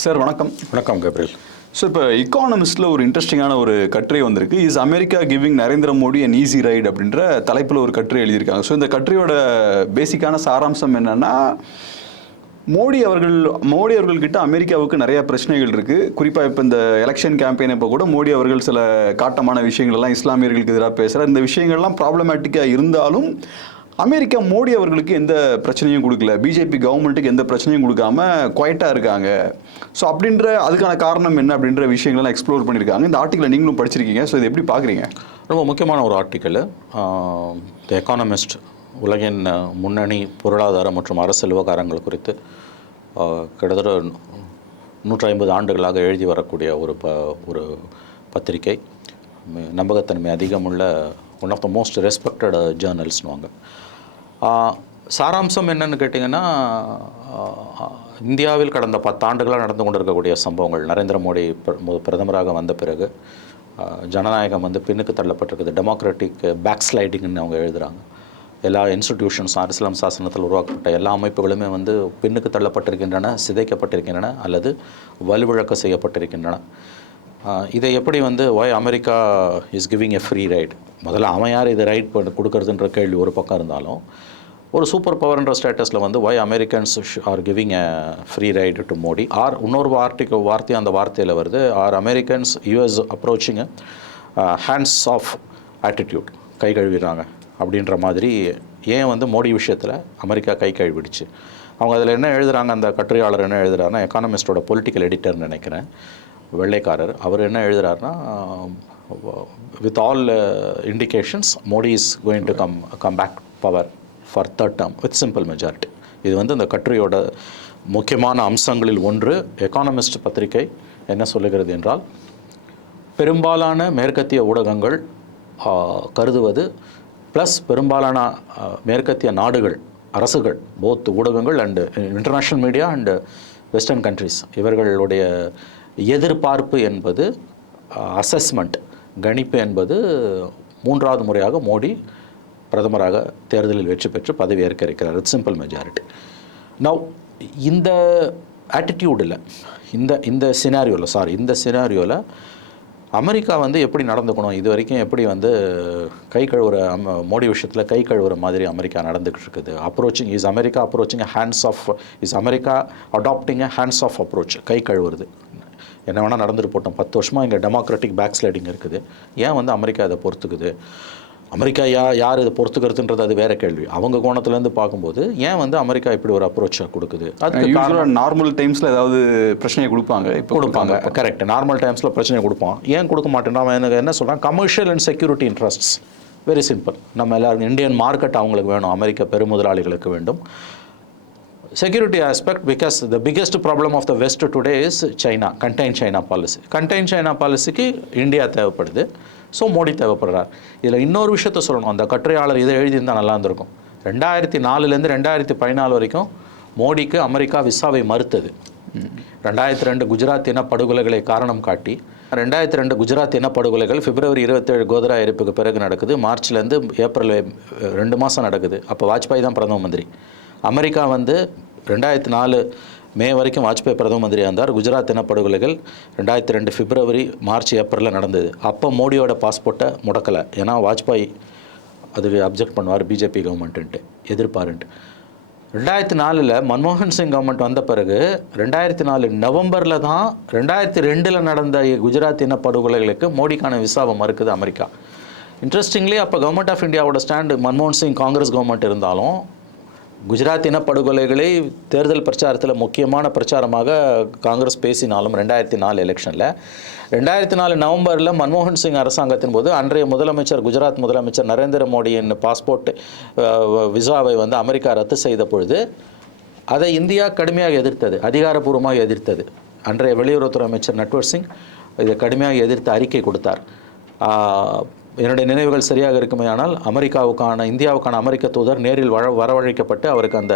Sir வணக்கம். வணக்கம் கபிரில் so இப்போ இக்கானமிஸ்டில் ஒரு இன்ட்ரெஸ்டிங்கான ஒரு கட்டுரை வந்திருக்கு. Is America giving Narendra Modi an easy ride அப்படின்ற தலைப்பில் ஒரு கட்டுரை எழுதியிருக்காங்க. ஸோ இந்த கட்டுரையோட பேசிக்கான சாராம்சம் என்னன்னா மோடி அவர்கள் மோடி அவர்கள்கிட்ட அமெரிக்காவுக்கு நிறைய பிரச்சனைகள் இருக்கு. குறிப்பாக இப்போ இந்த எலெக்ஷன் கேம்பெயின் இப்போ கூட மோடி அவர்கள் சில காட்டமான விஷயங்கள் எல்லாம் இஸ்லாமியர்களுக்கு எதிராக பேசுகிறார் இந்த விஷயங்கள்லாம் ப்ராப்ளமேட்டிக்காக இருந்தாலும் அமெரிக்கா மோடி அவர்களுக்கு எந்த பிரச்சனையும் கொடுக்கல. பிஜேபி கவர்மெண்ட்டுக்கு எந்த பிரச்சனையும் கொடுக்காம குவைட்டாக இருக்காங்க. ஸோ அப்படின்ற அதுக்கான காரணம் என்ன அப்படின்ற விஷயங்கள்லாம் எக்ஸ்ப்ளோர் பண்ணியிருக்காங்க. இந்த ஆர்டிக்கலை நீங்களும் படிச்சிருக்கீங்க. ஸோ இதை எப்படி பார்க்குறீங்க? ரொம்ப முக்கியமான ஒரு ஆர்டிக்கல் த எக்கானமிஸ்ட் உலகின் முன்னணி பொருளாதார மற்றும் அரசியல் விவகாரங்கள் குறித்து கிட்டத்தட்ட நூற்றி ஐம்பது ஆண்டுகளாக எழுதி வரக்கூடிய ஒரு ப ஒரு பத்திரிகை. நம்பகத்தன்மை அதிகமுள்ள one of the most respected ஜேர்னல்ஸ்னுவாங்க சாராம்சம் என்னன்னு கேட்டிங்கன்னா இந்தியாவில் கடந்த பத்தாண்டுகளாக நடந்து கொண்டிருக்கக்கூடிய சம்பவங்கள். நரேந்திர மோடி பிரதமராக வந்த பிறகு ஜனநாயகம் வந்து பின்னுக்கு தள்ளப்பட்டிருக்குது. டெமோக்ராட்டிக் பேக்ஸ்லைடிங்னு அவங்க எழுதுகிறாங்க எல்லா இன்ஸ்டிடியூஷன்ஸ் அரசியலம் சாசனத்தில் உருவாக்கப்பட்ட எல்லா அமைப்புகளுமே வந்து பின்னுக்கு தள்ளப்பட்டிருக்கின்றன சிதைக்கப்பட்டிருக்கின்றன அல்லது வலுவிழக்க செய்யப்பட்டிருக்கின்றன. இதை எப்படி வந்து why America is giving a free ride முதல்ல அவன் யார் இதை ரைட் பண்ணி கொடுக்கறதுன்ற கேள்வி ஒரு பக்கம் இருந்தாலும் ஒரு சூப்பர் பவர்ன்ற ஸ்டேட்டஸில் வந்து why Americans are giving a free ride to Modi or இன்னொரு வார்த்தைக்கு வார்த்தை அந்த வார்த்தையில் வருது are Americans US approaching hands off attitude கை கழுவிடுறாங்க அப்படின்ற மாதிரி ஏன் வந்து மோடி விஷயத்தில் அமெரிக்கா கை கழுவிடுச்சு? அவங்க அதில் என்ன எழுதுகிறாங்க அந்த கட்டுரையாளர் என்ன எழுதுகிறாங்கன்னா எக்கானமிஸ்டோட பொலிட்டிக்கல் எடிட்டர்னு நினைக்கிறேன். வெள்ளைக்காரர். அவர் என்ன எழுதுறாருன்னா with all indications Modi is going to come come back power for third term with simple majority இது வந்து இந்த கட்டுரையோட முக்கியமான அம்சங்களில் ஒன்று. எக்கானமிஸ்ட் பத்திரிகை என்ன சொல்லுகிறது என்றால் பெரும்பாலான மேற்கத்திய ஊடகங்கள் கருதுவது ப்ளஸ் பெரும்பாலான மேற்கத்திய நாடுகள் அரசுகள் போத் ஊடகங்கள் and international media and western countries இவர்களுடைய எதிர்பார்ப்பு என்பது அசஸ்மெண்ட் கணிப்பு என்பது மூன்றாவது முறையாக மோடி பிரதமராக தேர்தலில் வெற்றி பெற்று பதவியேற்க இருக்கிறார். சிம்பிள் மெஜாரிட்டி நவ் இந்த ஆட்டிடியூடில் இந்த இந்த சினாரியோவில் சாரி இந்த சினாரியோவில் அமெரிக்கா வந்து எப்படி நடந்துக்கணும்? இது வரைக்கும் எப்படி வந்து கை கழுவுற மோடி விஷயத்தில் கை கழுவுற மாதிரி அமெரிக்கா நடந்துக்கிட்டு இருக்குது. Approaching is America approaching hands off is America adapting hands off approach கை கழுவுறது. என்ன வேணால் நடந்துட்டு போட்டோம். பத்து வருஷமாக இங்கே டெமோக்ராட்டிக் பேக் ஸ்லைடிங் இருக்குது. ஏன் வந்து அமெரிக்கா இதை பொறுத்துக்குது? அமெரிக்கா யா யார் இதை பொறுத்துக்கிறதுன்றது அது வேற கேள்வி. அவங்க கோணத்துலேருந்து பார்க்கும்போது ஏன் வந்து அமெரிக்கா இப்படி ஒரு அப்ரோச்சை கொடுக்குது? அதுக்கு நார்மல் டைம்ஸில் ஏதாவது பிரச்சனையை கொடுப்பாங்க. இப்போ கொடுப்பாங்க. கரெக்ட் நார்மல் டைம்ஸில் பிரச்சனை கொடுப்பான். ஏன் கொடுக்க மாட்டேன் அவன் எனக்கு என்ன சொல்கிறான் commercial and security interests very simple நம்ம எல்லாரும் இந்தியன் மார்க்கெட் அவங்களுக்கு வேணும். அமெரிக்க பெருமுதலாளிகளுக்கு வேண்டும். Security aspect because the biggest problem of the west today is China contain China policy contain China பாலிசிக்கு India தேவைப்படுது. ஸோ மோடி தேவைப்படுறார். இதில் இன்னொரு விஷயத்த சொல்லணும். அந்த கட்டுரையாளர் இதை எழுதியிருந்தால் நல்லா இருந்திருக்கும். ரெண்டாயிரத்தி நாலுலேருந்து ரெண்டாயிரத்தி பதினாலு வரைக்கும் மோடிக்கு அமெரிக்கா விசாவை மறுத்தது. ரெண்டாயிரத்தி ரெண்டு குஜராத் இன படுகொலைகளை காரணம் காட்டி ரெண்டாயிரத்தி ரெண்டு குஜராத் இன படுகொலைகள் பிப்ரவரி இருபத்தேழு கோதரா எரிப்புக்கு பிறகு நடக்குது. மார்ச்லேருந்து ஏப்ரல் ரெண்டு மாதம் நடக்குது. அப்போ வாஜ்பாய் தான் பிரதம மந்திரி. அமெரிக்கா வந்து ரெண்டாயிரத்தி நாலு மே வரைக்கும் வாஜ்பாய் பிரதம மந்திரியாக இருந்தார் குஜராத் இனப்படுகொலைகள் ரெண்டாயிரத்தி ரெண்டு பிப்ரவரி மார்ச் ஏப்ரலில் நடந்தது. அப்போ மோடியோட பாஸ்போர்ட்டை முடக்கலை. ஏன்னா வாஜ்பாய் அதுக்கு அப்ஜெக்ட் பண்ணுவார் பிஜேபி கவர்மெண்ட்டுன்ட்டு எதிர்ப்பாருன்ட்டு. ரெண்டாயிரத்தி நாலில் மன்மோகன் சிங் கவர்மெண்ட் வந்த பிறகு ரெண்டாயிரத்தி நாலு நவம்பரில் தான் ரெண்டாயிரத்தி ரெண்டில் நடந்த குஜராத் இனப்படுகொலைகளுக்கு மோடிக்கான விசாவை மறுக்குது அமெரிக்கா. இன்ட்ரெஸ்டிங்லி அப்போ கவர்மெண்ட் ஆஃப் இந்தியாவோட ஸ்டாண்டு மன்மோகன் சிங் காங்கிரஸ் கவர்மெண்ட் இருந்தாலும் குஜராத் இனப்படுகொலைகளை தேர்தல் பிரச்சாரத்தில் முக்கியமான பிரச்சாரமாக காங்கிரஸ் பேசினாலும் ரெண்டாயிரத்தி நாலு எலெக்ஷனில் ரெண்டாயிரத்தி நாலு நவம்பரில் மன்மோகன் சிங் அரசாங்கத்தின் போது அன்றைய முதலமைச்சர் குஜராத் முதலமைச்சர் நரேந்திர மோடியின் பாஸ்போர்ட் விசாவை வந்து அமெரிக்கா ரத்து செய்த பொழுது அதை இந்தியா கடுமையாக எதிர்த்தது அதிகாரப்பூர்வமாக எதிர்த்தது. அன்றைய வெளியுறவுத்துறை அமைச்சர் நட்வர் சிங் இதை கடுமையாக எதிர்த்து அறிக்கை கொடுத்தார். என்னுடைய நினைவுகள் சரியாக இருக்குமேயானால் அமெரிக்காவுக்கான இந்தியாவுக்கான அமெரிக்க தூதர் நேரில் வர வரவழைக்கப்பட்டு அவருக்கு அந்த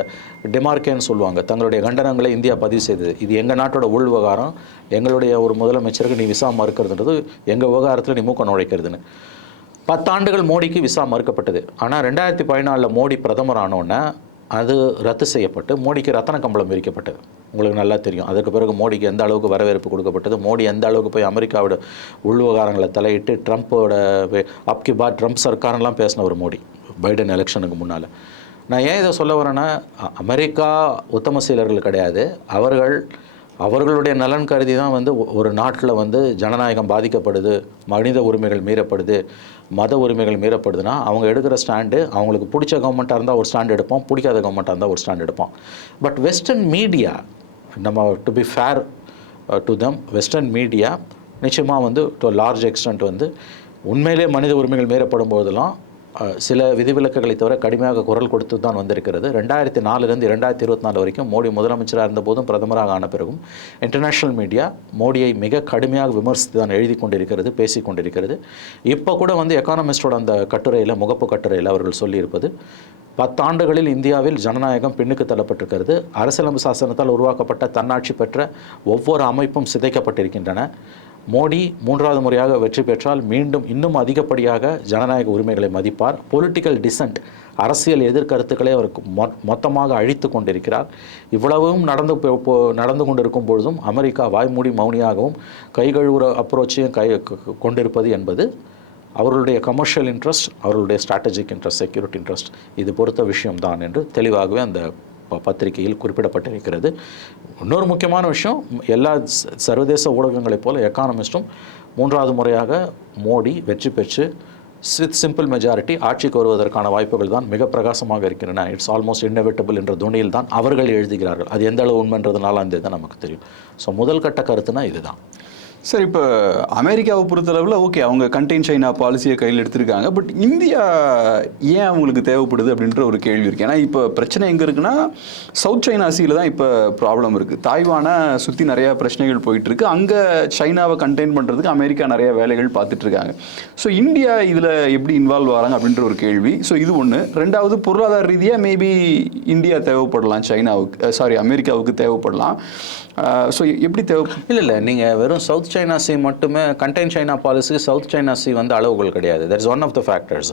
டிமார்க்கேன்னு சொல்லுவாங்க. தங்களுடைய கண்டனங்களை இந்தியா பதிவு செய்தது. இது எங்கள் நாட்டோட உள் விவகாரம். எங்களுடைய ஒரு முதலமைச்சருக்கு நீ விசா மறுக்கிறதுன்றது எங்கள் விவகாரத்தில் நீ மூக்க நுழைக்கிறதுன்னு. பத்தாண்டுகள் மோடிக்கு விசா மறுக்கப்பட்டது. ஆனால் ரெண்டாயிரத்தி பதினாலில் மோடி பிரதமர் ஆனோடனே அது ரத்து செய்யப்பட்டு மோடிக்கு ரத்தன கம்பளம் விரிக்கப்பட்டது. உங்களுக்கு நல்லா தெரியும். அதுக்கு பிறகு மோடிக்கு எந்த அளவுக்கு வரவேற்பு கொடுக்கப்பட்டது? மோடி எந்த அளவுக்கு போய் அமெரிக்காவோட உள்விவகாரங்களை தலையிட்டு ட்ரம்ப்போட அப்கி பா ட்ரம்ப் சர்க்காரெல்லாம் பேசின ஒரு மோடி பைடன் எலெக்ஷனுக்கு முன்னால். நான் ஏன் இதை சொல்ல வரேன்னா அமெரிக்கா உத்தம சீலர்கள் கிடையாது. அவர்கள் அவர்களுடைய நலன் கருதி தான் வந்து ஒரு நாட்டில் வந்து ஜனநாயகம் பாதிக்கப்படுது மனித உரிமைகள் மீறப்படுது மத உரிமைகள் மீறப்படுதுன்னா அவங்க எடுக்கிற ஸ்டாண்டு அவங்களுக்கு பிடிச்ச கவர்மெண்ட்டாக இருந்தால் ஒரு ஸ்டாண்ட் எடுப்போம் பிடிக்காத கவர்மெண்ட்டாக இருந்தால் ஒரு ஸ்டாண்ட் எடுப்போம். பட் வெஸ்டர்ன் மீடியா நம்ம to be fair to them western media நிச்சயமாக வந்து டு லார்ஜ் எக்ஸ்டென்ட் வந்து உண்மையிலே மனித உரிமைகள் மீறப்படும் போதெல்லாம் சில விதிவிலக்குகளை தவிர கடுமையாக குரல் கொடுத்து தான் வந்திருக்கிறது. ரெண்டாயிரத்தி நாலுலேருந்து இரண்டாயிரத்தி இருபத்தி நாலு வரைக்கும் மோடி முதலமைச்சராக இருந்தபோதும் பிரதமராக ஆன பிறகும் இன்டர்நேஷ்னல் மீடியா மோடியை மிக கடுமையாக விமர்சித்து தான் எழுதி கொண்டிருக்கிறது பேசி கொண்டிருக்கிறது. இப்போ கூட வந்து எக்கானமிஸ்டோட அந்த கட்டுரையில் முகப்பு கட்டுரையில் அவர்கள் சொல்லியிருப்பது பத்தாண்டுகளில் இந்தியாவில் ஜனநாயகம் பின்னுக்கு தள்ளப்பட்டிருக்கிறது. அரசியலமைப்பு சாசனத்தால் உருவாக்கப்பட்ட தன்னாட்சி பெற்ற ஒவ்வொரு அமைப்பும் சிதைக்கப்பட்டிருக்கின்றன. மோடி மூன்றாவது முறையாக வெற்றி பெற்றால் மீண்டும் இன்னும் அதிகப்படியாக ஜனநாயக உரிமைகளை மதிப்பார். பொலிட்டிக்கல் டிசன்ட் அரசியல் எதிர்கருத்துக்களை அவர் மொ- மொத்தமாக அழித்து கொண்டிருக்கிறார். இவ்வளவும் நடந்து போ- நடந்து கொண்டிருக்கும் பொழுதும் அமெரிக்கா வாய்மூடி மௌனியாகவும் கைகழுவுற அப்ரோச்சையும் கை கொண்டிருப்பது என்பது அவர்களுடைய கமர்ஷியல் இன்ட்ரெஸ்ட் அவர்களுடைய ஸ்ட்ராட்டஜிக் இன்ட்ரெஸ்ட் செக்யூரிட்டி இன்ட்ரெஸ்ட் இது பொறுத்த விஷயம்தான் என்று தெளிவாகவே அந்த பத்திரிகையில் குறிப்பிடப்பட்டிருக்கிறது. இன்னொரு முக்கியமான விஷயம் எல்லா சர்வதேச ஊடகங்களைப் போல எக்கானமிஸ்டும் மூன்றாவது முறையாக மோடி வெற்றி பெற்று வித் சிம்பிள் மெஜாரிட்டி ஆட்சிக்கு வருவதற்கான வாய்ப்புகள் தான் மிக பிரகாசமாக இருக்கின்றன. இட்ஸ் ஆல்மோஸ்ட் இன்னவிட்டபிள் என்ற துணியில் தான் அவர்கள் எழுதுகிறார்கள். அது எந்த அளவு உண்மைன்றது நாலாம் தேதி தான் நமக்கு தெரியும் ஸோ முதல் கட்ட கருத்துனா இதுதான். சார் இப்போ அமெரிக்காவை பொறுத்தளவில் ஓகே அவங்க கண்டெயின் சைனா பாலிசியை கையில் எடுத்திருக்காங்க. பட் இந்தியா ஏன் அவங்களுக்கு தேவைப்படுது அப்படின்ற ஒரு கேள்வி இருக்குது ஏன்னா இப்போ பிரச்சனை எங்கே இருக்குன்னா சவுத் சைனா சீல தான் இப்போ ப்ராப்ளம் இருக்குது தாய்வானை சுற்றி நிறையா பிரச்சனைகள் போயிட்டு இருக்கு அங்கே சைனாவை கண்டெயின் பண்ணுறதுக்கு அமெரிக்கா நிறைய வேலைகள் பார்த்துட்டு இருக்காங்க ஸோ இந்தியா இதில் எப்படி இன்வால்வ் ஆகிறாங்க அப்படின்ற ஒரு கேள்வி. ஸோ இது ஒன்று ரெண்டாவது பொருளாதார ரீதியாக மேபி இந்தியா தேவைப்படலாம் சைனாவுக்கு சாரி அமெரிக்காவுக்கு தேவைப்படலாம். ஸோ எப்படி தேவை இல்லை இல்லை நீங்கள் வெறும் சவுத் சைனா சி மட்டுமே contain China policy south China sea வந்து அளவுகள் கிடையாது. That is one of the factors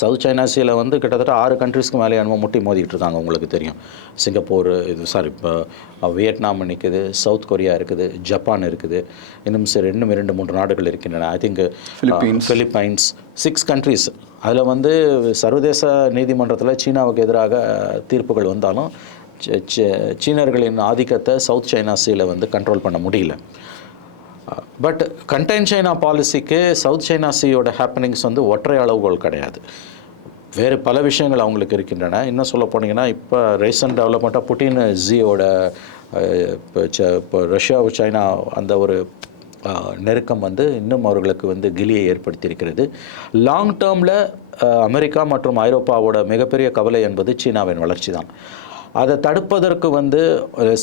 south China சீல வந்து கிட்டத்தட்ட ஆறு கண்ட்ரீஸ்க்கு மேலே என்னமோ முட்டி மோதிட்டு இருக்காங்க உங்களுக்கு தெரியும். சிங்கப்பூர் இது சாரி இப்போ வியட்நாம் நிற்குது சவுத் கொரியா இருக்குது ஜப்பான் இருக்குது. இன்னும் சரி இன்னும் இரண்டு மூன்று நாடுகள் இருக்கின்றன. I think Philippines. Philippines six countries அதில் வந்து சர்வதேச நீதிமன்றத்தில் சீனாவுக்கு எதிராக தீர்ப்புகள் வந்தாலும் சீனர்களின் ஆதிக்கத்தை சவுத் சைனா சீல வந்து கண்ட்ரோல் பண்ண முடியல. பட் கண்டெயின் சைனா பாலிசிக்கு சவுத் சைனா சீயோட ஹேப்பனிங்ஸ் வந்து ஒற்றை அளவுகோல் கிடையாது. வேறு பல விஷயங்கள் அவங்களுக்கு இருக்கின்றன. இன்னும் சொல்ல போனீங்கன்னா இப்போ ரீசன்ட் டெவலப்மெண்ட்டாக புட்டின் ஜியோட இப்போ ச- இப்போ ரஷ்யா சைனா அந்த ஒரு நெருக்கம் வந்து இன்னும் அவர்களுக்கு வந்து கிலியை ஏற்படுத்தியிருக்கிறது. லாங் டேர்மில் அமெரிக்கா மற்றும் ஐரோப்பாவோட மிகப்பெரிய கவலை என்பது சீனாவின் வளர்ச்சி தான் அதை தடுப்பதற்கு வந்து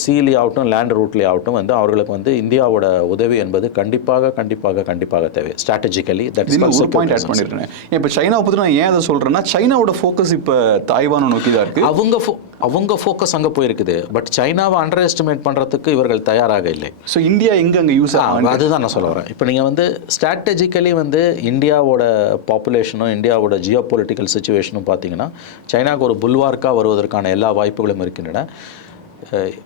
சீலி ஆகட்டும் லேண்ட் ரூட்லி ஆகட்டும் வந்து அவர்களுக்கு வந்து இந்தியாவோட உதவி என்பது கண்டிப்பாக கண்டிப்பாக கண்டிப்பாக தேவை. ஸ்ட்ராட்டஜிக்கலி தட் இன்னும் ஒரு பாயிண்ட் ஆட் பண்ணிடுறேன் இப்போ சைனாவை பற்றி நான் ஏன் அதை சொல்கிறேன்னா சைனாவோட ஃபோக்கஸ் இப்போ தாய்வானை நோக்கி தான் இருக்குது அவங்க அவங்க ஃபோக்கஸ் அங்கே போயிருக்குது. பட் சைனாவை அண்டர் எஸ்டிமேட் பண்ணுறதுக்கு இவர்கள் தயாராக இல்லை. ஸோ இந்தியா எங்கே அங்கே யூஸ் ஆகும் அதுதான் நான் சொல்ல வரேன். இப்போ நீங்கள் வந்து ஸ்ட்ராட்டஜிக்கலி வந்து இந்தியாவோட பாப்புலேஷனும் இந்தியாவோட ஜியோ பொலிட்டிக்கல் சுச்சுவேஷனும் பார்த்தீங்கன்னா சைனாக்கு ஒரு புல்வார்க்காக வருவதற்கான எல்லா வாய்ப்புகளும் இருக்கின்றன.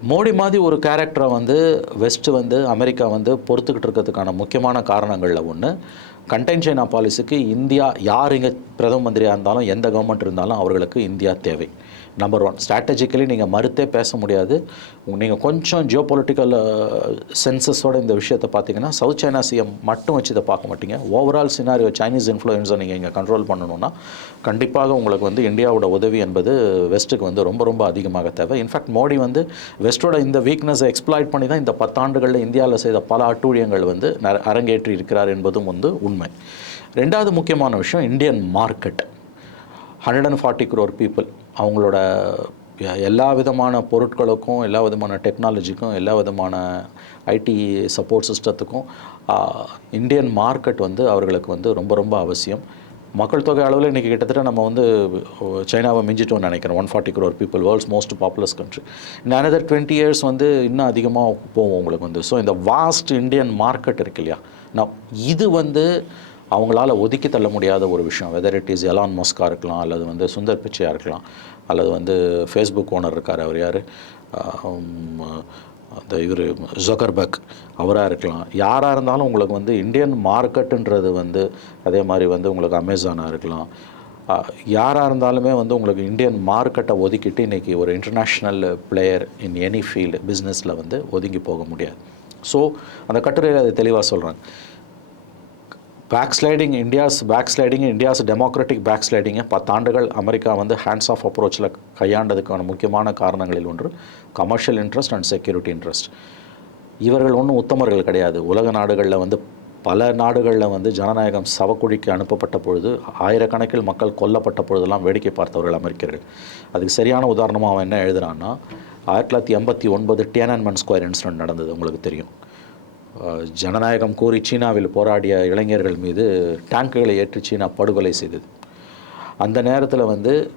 மோடி மாதிரி ஒரு கேரக்டரை வந்து வெஸ்ட் வந்து அமெரிக்கா வந்து பொறுத்துக்கிட்டு இருக்கிறதுக்கான முக்கியமான காரணங்களில் ஒன்று கண்டெயின் சைனா பாலிசிக்கு இந்தியா யார் இங்கே பிரதம மந்திரியாக இருந்தாலும் எந்த கவர்மெண்ட் இருந்தாலும் அவர்களுக்கு இந்தியா தேவை. நம்பர் ஒன் ஸ்ட்ராட்டஜிக்கலி நீங்கள் மறுத்தே பேச முடியாது. நீங்கள் கொஞ்சம் ஜியோ பொலிட்டிக்கல் சென்சஸோட இந்த விஷயத்தை பார்த்தீங்கன்னா சவுத் சைனா சிஎம் மட்டும் வச்சு இதை பார்க்க மாட்டீங்க. ஓவரால் சினாரியோ சைனீஸ் இன்ஃப்ளூயன்ஸை நீங்கள் இங்கே கண்ட்ரோல் பண்ணணும்னா கண்டிப்பாக உங்களுக்கு வந்து இந்தியாவோட உதவி என்பது வெஸ்ட்டுக்கு வந்து ரொம்ப ரொம்ப அதிகமாக தேவை. இன்ஃபேக்ட் மோடி வந்து வெஸ்ட்டோட இந்த வீக்னஸை எக்ஸ்ப்ளாய்ட் பண்ணி தான் இந்த பத்தாண்டுகளில் இந்தியாவில் செய்த பல அட்டூழியங்கள் வந்து அரங்கேற்றி இருக்கிறார் என்பதும் வந்து உண்மை. ரெண்டாவது முக்கியமான விஷயம் Indian market hundred and forty crore people அவங்களோட எல்லா விதமான பொருட்களுக்கும் எல்லா விதமான டெக்னாலஜிக்கும் எல்லா விதமான ஐடி சப்போர்ட் சிஸ்டத்துக்கும் இந்தியன் மார்க்கெட் வந்து அவர்களுக்கு வந்து ரொம்ப ரொம்ப அவசியம். மக்கள் தொகை அளவில் இன்றைக்கி கிட்டத்தட்ட நம்ம வந்து சைனாவை மிஞ்சிட்டோம்னு நினைக்கிறேன். One forty crore people world's most populous country இந்த அனதர் டுவெண்ட்டி இயர்ஸ் வந்து இன்னும் அதிகமாக போகும் உங்களுக்கு வந்து. ஸோ இந்த வாஸ்ட் இந்தியன் மார்க்கெட் இருக்கு இல்லையா? நான் இது வந்து அவங்களால ஒதுக்கி தள்ள முடியாத ஒரு விஷயம். வெதர் இட் இஸ் எலான் மஸ்காக இருக்கலாம் அல்லது வந்து சுந்தர் பிச்சையாக இருக்கலாம் அல்லது வந்து ஃபேஸ்புக் ஓனர் இருக்கார் அவர் யார்? அந்த இவர் ஜொகர்பக் அவராக இருக்கலாம். யாராக இருந்தாலும் உங்களுக்கு வந்து இந்தியன் மார்க்கெட்டுன்றது வந்து அதே மாதிரி வந்து உங்களுக்கு அமேசானாக இருக்கலாம். யாராக இருந்தாலுமே வந்து உங்களுக்கு இந்தியன் மார்க்கெட்டை ஒதுக்கிட்டு இன்றைக்கி ஒரு international player in any field பிஸ்னஸில் வந்து ஒதுங்கி போக முடியாது. ஸோ அந்த கட்டுரையில் அதை தெளிவாக சொல்கிறாங்க backsliding India's backsliding India's democratic பேக்ஸ்லைடிங்கை பத்தாண்டுகள் அமெரிக்கா வந்து ஹேண்ட்ஸ் ஆஃப் அப்ரோச்சில் கையாண்டதுக்கான முக்கியமான காரணங்களில் ஒன்று commercial interest and security interest இவர்கள் ஒன்றும் உத்தமர்கள் கிடையாது. உலக நாடுகளில் வந்து பல நாடுகளில் வந்து ஜனநாயகம் சவக்குழிக்கு அனுப்பப்பட்ட பொழுது ஆயிரக்கணக்கில் மக்கள் கொல்லப்பட்ட பொழுதெல்லாம் வேடிக்கை பார்த்தவர்கள் அமெரிக்கர்கள். அதுக்கு சரியான உதாரணமாக அவன் என்ன எழுதுறான்னா ஆயிரத்தி தொள்ளாயிரத்தி எண்பத்தி ஒன்பது டியனன்மன் ஸ்கொயர் இன்சிடென்ட் நடந்தது உங்களுக்கு தெரியும். ஜனநாயகம் கூறி சீனாவில் போராடிய இளைஞர்கள் மீது டேங்குகளை ஏற்றி சீனா படுகொலை செய்தது. அந்த நேரத்தில் வந்து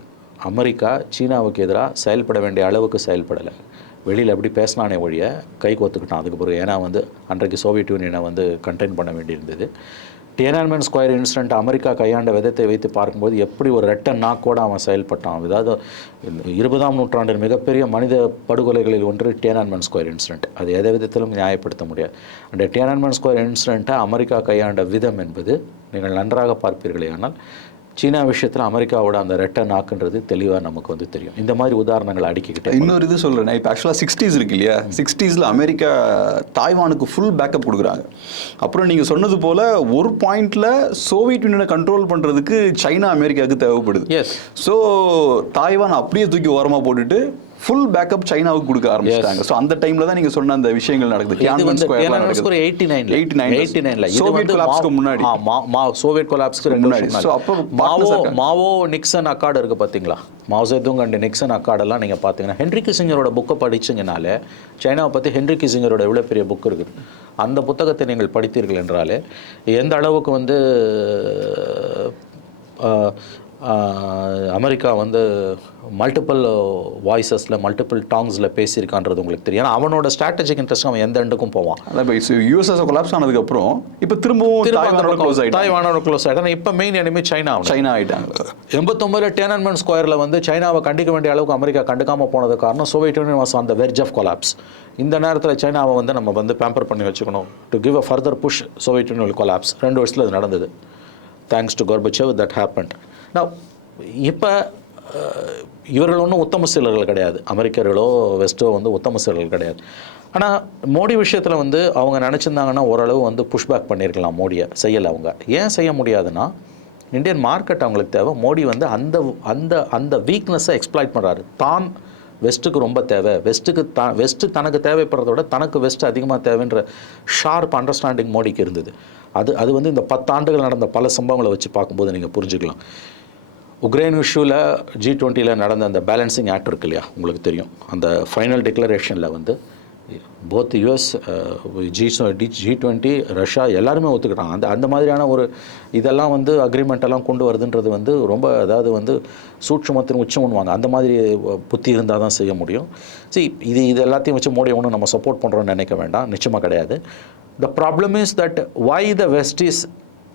அமெரிக்கா சீனாவுக்கு எதிராக செயல்பட வேண்டிய அளவுக்கு செயல்படலை. வெளியில் எப்படி பேசினானே ஒழிய கை கோத்துக்கிட்டான். அதுக்கு பிறகு ஏன்னா வந்து அன்றைக்கு சோவியத் யூனியனை வந்து கண்டெயின் பண்ண வேண்டியிருந்தது. டியனான்மென் ஸ்கொயர் இன்சிடென்ட் அமெரிக்கா கையாண்ட விதத்தை வைத்து பார்க்கும்போது எப்படி ஒரு ரெட்ட நாக்கோடு அவன் செயல்பட்டான்? அதாவது இருபதாம் நூற்றாண்டின் மிகப்பெரிய மனித படுகொலைகளில் ஒன்று டியனான்மென் ஸ்கொயர் இன்சிடென்ட் அது எதை விதத்திலும் நியாயப்படுத்த முடியாது. அந்த டியனான்மென் ஸ்கொயர் இன்சிடென்ட்டை அமெரிக்கா கையாண்ட விதம் என்பது நீங்கள் நன்றாக பார்ப்பீர்களே ஆனால் சீனா விஷயத்தில் அமெரிக்காவோட அந்த ரெட்ட நாக்குன்றது தெளிவாக நமக்கு வந்து தெரியும். இந்த மாதிரி உதாரணங்களை அடுக்கிக்கிட்டே இன்னொரு இது சொல்கிறேன் இப்போ ஆக்சுவலாக சிக்ஸ்டீஸ் இருக்கு இல்லையா? சிக்ஸ்டீஸில் அமெரிக்கா தாய்வானுக்கு ஃபுல் பேக்கப் கொடுக்குறாங்க. அப்புறம் நீங்கள் சொன்னது போல் ஒரு பாயிண்டில் சோவியத் யூனியனை கண்ட்ரோல் பண்ணுறதுக்கு சைனா அமெரிக்காவுக்கு தேவைப்படுது. எஸ் ஸோ தாய்வான் அப்படியே தூக்கி ஓரமாக போட்டுட்டு ஃபுல் பேக்கப் சைனாவுக்கு கொடுக்க ஆரம்பிச்சிட்டாங்க. ஸோ அந்த டைம்ல தான் நீங்க சொன்ன அந்த விஷயங்கள் நடக்குது. Square 89 89 89 இது சோவியத் வந்து கொலாப்ஸ்க்கு முன்னாடி. சோவியத் கொலாப்ஸ்க்கு ரெண்டு முன்னாடி. முன்னாடி. அப்போ மாவோ. மாவோ நிக்சன் அக்கார்டு இருக்கு பாத்தீங்களா? மாவோ சேதுங் அண்ட் நிக்சன் அக்கார்டெல்லாம் நீங்க பாத்தீங்கன்னா ஹென்ரி கிசிங்கரோட புக்கை படிச்சீங்கனாலே சைனாவை பத்தி ஹென்ரி கிசிங்கரோட எவ்வளவு பெரிய புக் இருக்குது? அந்த புத்தகத்தை நீங்கள் படித்தீர்கள் என்றாலே எந்த அளவுக்கு வந்து அமெரிக்கா வந்து மல்டிபிள் வாய்ஸஸில் மல்டிபிள் டாங்ஸில் பேசியிருக்கான்றது உங்களுக்கு தெரியும். ஏன்னா அவனோட ஸ்ட்ராட்டஜிக் இன்ட்ரெஸ்ட் அவன் எந்த எண்டுக்கும் போவான். யூஎஸ்எஸ் கொலாப்ஸ் ஆனதுக்கு அப்புறம் இப்போ திரும்பவும் தாய்வானோட க்ளோஸ் பக்கம் ஆயிட்டாங்க. தாய்வானோட க்ளோஸ் ஆகிட்டா இப்போ மெயின் enemy சைனா சைனா ஆயிட்டாங்க. எண்பத்தொம்பதுல டேனன்மென் ஸ்கொயரில் வந்து சைனாவை கண்டிக்க வேண்டிய அளவுக்கு அமெரிக்கா கண்டுக்காம போனது காரணம் Soviet Union was on the verge of collapse இந்த நேரத்தில் சைனாவை வந்து நம்ம வந்து பேம்பர் பண்ணி வச்சுக்கணும். To give a further push Soviet Union collapse ரெண்டு வருஷத்தில் அது நடந்தது. Thanks to Gorbachev that happened நான் இப்போ இவர்கள் ஒன்றும் உத்தம சீலர்கள் கிடையாது. அமெரிக்கர்களோ வெஸ்டோ வந்து உத்தம சீலர்கள் கிடையாது. ஆனால் மோடி விஷயத்தில் வந்து அவங்க நினச்சிருந்தாங்கன்னா ஓரளவு வந்து புஷ்பேக் பண்ணியிருக்கலாம் மோடியை. செய்யலை அவங்க. ஏன் செய்ய முடியாதுன்னா இந்தியன் மார்க்கெட் அவங்களுக்கு தேவை. மோடி வந்து அந்த அந்த அந்த வீக்னஸை எக்ஸ்ப்ளாய்ட் பண்ணுறாரு தான் வெஸ்ட்டுக்கு ரொம்ப தேவை. வெஸ்ட்டுக்கு த வெஸ்ட்டு தனக்கு தேவைப்படுறத விட தனக்கு வெஸ்ட் அதிகமாக தேவைன்ற ஷார்ப் அண்டர்ஸ்டாண்டிங் மோடிக்கு இருந்தது. அது அது வந்து இந்த பத்தாண்டுகள் நடந்த பல சம்பவங்களை வச்சு பார்க்கும்போது நீங்கள் புரிஞ்சுக்கலாம். உக்ரைன் இஷ்யூவில் ஜி டுவெண்ட்டியில் நடந்த அந்த பேலன்சிங் ஆக்ட் இருக்கு இல்லையா? உங்களுக்கு தெரியும். அந்த ஃபைனல் டிக்ளரேஷனில் வந்து both US G G twenty Russia எல்லாருமே ஒத்துக்கிட்டாங்க. அந்த அந்த மாதிரியான ஒரு இதெல்லாம் வந்து அக்ரிமெண்ட் எல்லாம் கொண்டு வருதுன்றது வந்து ரொம்ப அதாவது வந்து சூட்சமத்தின் உச்சம் பண்ணுவாங்க அந்த மாதிரி uh, புத்தி இருந்தால் தான் செய்ய முடியும். சரி இது இது எல்லாத்தையும் வச்சு மோடி ஒன்றும் நம்ம சப்போர்ட் பண்ணுறோம்னு நினைக்க வேண்டாம். நிச்சயமாக கிடையாது. The problem is that why the west is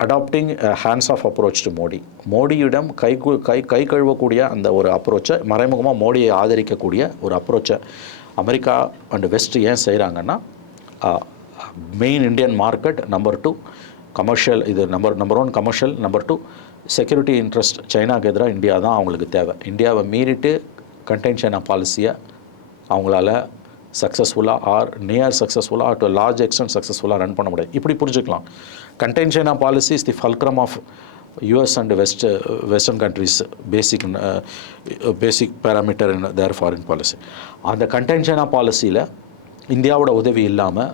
adapting hands off approach to Modi மோடியிடம் கை கை கை கழுவக்கூடிய அந்த ஒரு அப்ரோச்சை மறைமுகமாக மோடியை ஆதரிக்கக்கூடிய ஒரு அப்ரோச்சை அமெரிக்கா அண்ட் வெஸ்ட் ஏன் செய்கிறாங்கன்னா main Indian market number two commercial இது number number one commercial number two security interest சைனாக்கு எதிராக இந்தியா தான் அவங்களுக்கு தேவை. இந்தியாவை மீறிட்டு கண்டெயின் சைனா பாலிசியை அவங்களால சக்ஸஸ்ஃபுல்லாக ஆர் நியர் சக்ஸஸ்ஃபுல்லாக டு லார்ஜ் எக்ஸ்டென்ட் சக்ஸஸ்ஃபுல்லாக ரன் பண்ண முடியாது. இப்படி புரிஞ்சுக்கலாம். Contain China policy is the fulcrum of US and west western countries basic basic parameter in their foreign policy அந்த கண்டெயின் சைனா பாலிசியில் இந்தியாவோட உதவி இல்லாமல்